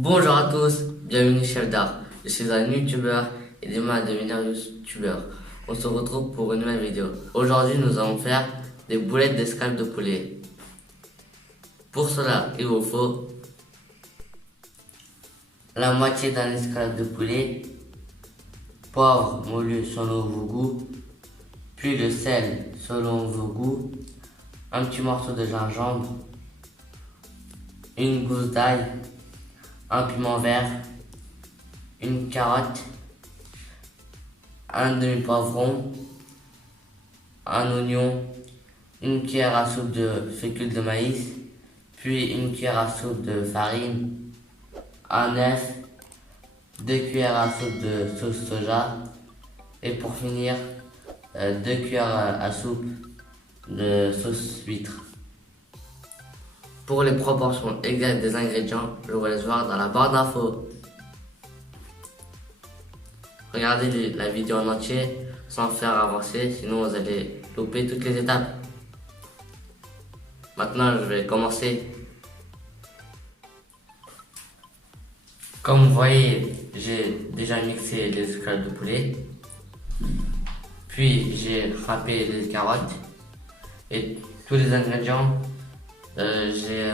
Bonjour à tous, bienvenue Chef d'Art. Je suis un youtubeur et demain à devenir youtubeur. On se retrouve pour une nouvelle vidéo. Aujourd'hui, nous allons faire des boulettes d'escalope de poulet. Pour cela, il vous faut la moitié d'un escalope de poulet, poivre moulu selon vos goûts, puis le sel selon vos goûts, un petit morceau de gingembre, une gousse d'ail, un piment vert, une carotte, un demi-poivron, un oignon, une cuillère à soupe de fécule de maïs, puis une cuillère à soupe de farine, un œuf, 2 cuillères à soupe de sauce soja et pour finir 2 cuillères à soupe de sauce huître. Pour les proportions exactes des ingrédients, je vous laisse voir dans la barre d'infos. Regardez la vidéo en entier sans faire avancer, sinon vous allez louper toutes les étapes. Maintenant, je vais commencer. Comme vous voyez, j'ai déjà mixé les escalopes de poulet. Puis j'ai râpé les carottes et tous les ingrédients, j'ai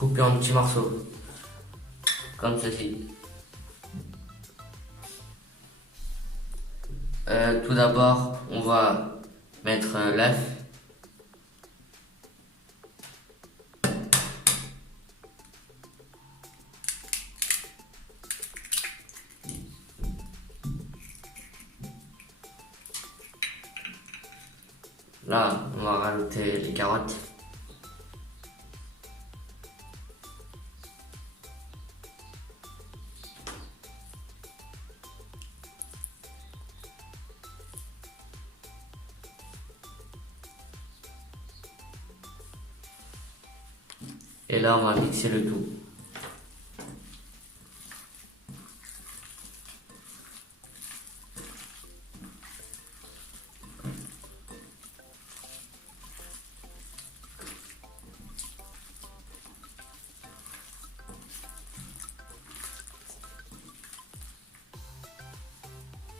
coupé en petits morceaux, comme ceci. Tout d'abord, on va mettre l'œuf. Là, on va rajouter les carottes. Et là, on va mixer le tout.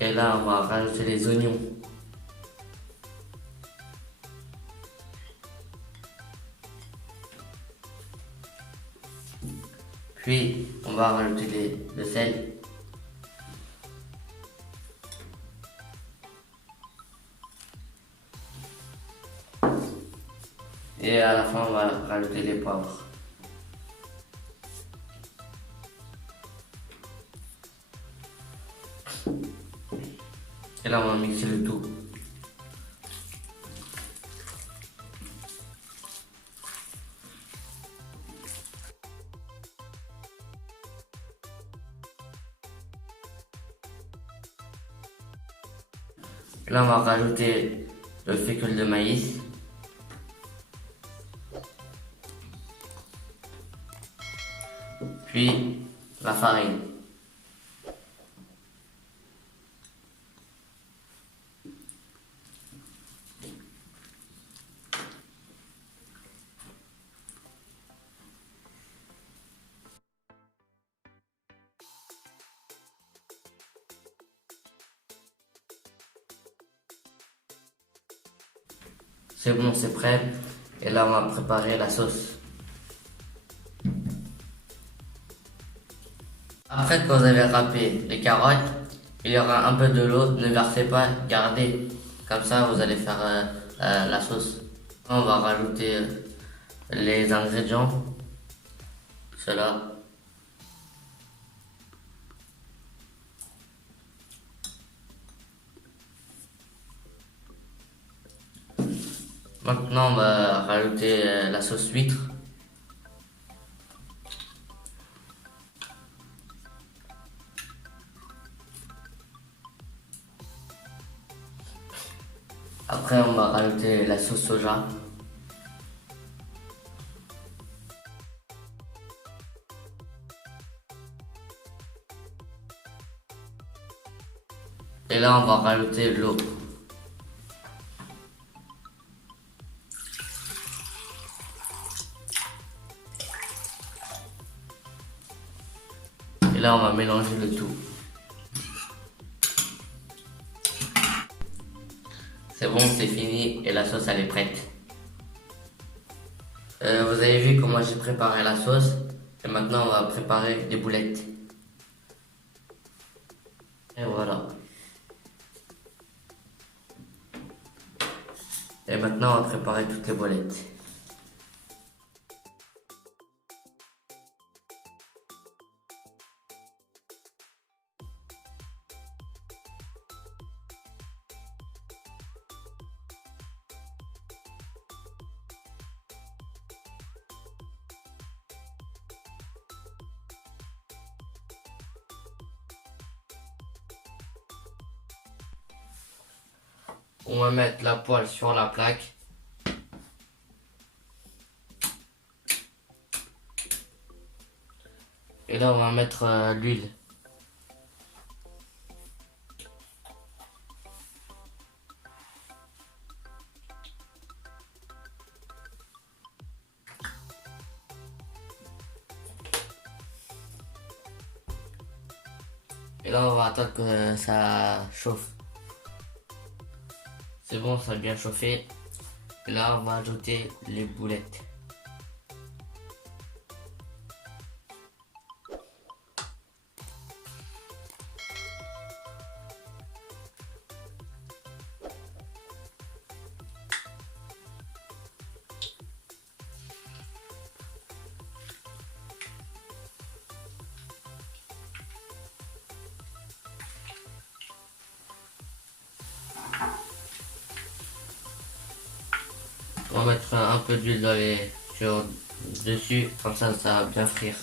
Et là, on va rajouter les oignons. Puis, on va rajouter le sel. Et à la fin, on va rajouter les poivres. Et là, on va mixer le tout. Et là, on va rajouter le fécule de maïs. Puis la farine. C'est bon, c'est prêt. Et là, on va préparer la sauce. Après que vous avez râpé les carottes, il y aura un peu de l'eau. Ne versez pas, gardez. Comme ça, vous allez faire la sauce. On va rajouter les ingrédients. Cela. Maintenant, on va rajouter la sauce huître. Après, on va rajouter la sauce soja. Et là, on va rajouter l'eau. là, on va mélanger le tout. C'est bon, c'est fini et la sauce elle est prête. Vous avez vu comment j'ai préparé la sauce et maintenant on va préparer les boulettes. Et voilà. Et maintenant on va préparer toutes les boulettes. On va mettre la poêle sur la plaque. Et là, on va mettre l'huile. Et là, on va attendre que ça chauffe. C'est bon, ça a bien chauffé. Et là, on va ajouter les boulettes. On va mettre un peu d'huile dessus, comme ça va bien frire.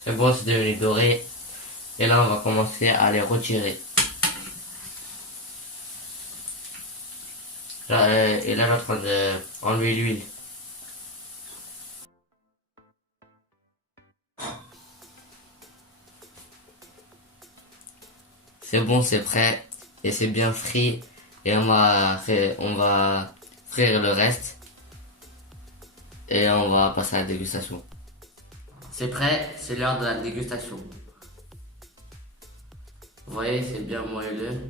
C'est bon, c'est devenu doré. Et là, on va commencer à les retirer. Là, et là, je suis en train d'enlever l'huile. C'est bon, c'est prêt et c'est bien frit et on va frire le reste et on va passer à la dégustation. C'est prêt, c'est l'heure de la dégustation. Vous voyez, c'est bien moelleux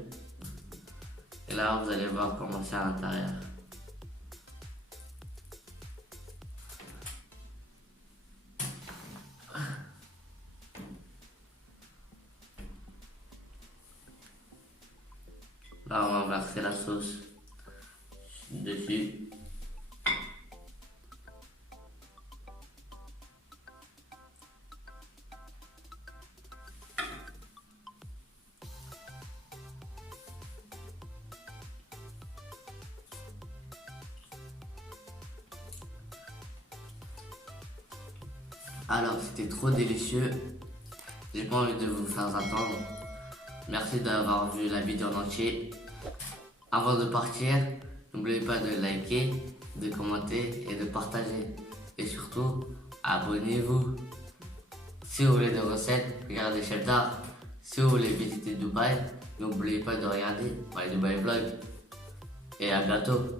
et là vous allez voir comment c'est à l'intérieur. Là, on va verser la sauce dessus. Alors, c'était trop délicieux. J'ai pas envie de vous faire attendre. Merci d'avoir vu la vidéo en entier. Avant de partir, n'oubliez pas de liker, de commenter et de partager. Et surtout, abonnez-vous. Si vous voulez des recettes, regardez Chef d'Art. Si vous voulez visiter Dubaï, n'oubliez pas de regarder My Dubai Vlog. Et à bientôt.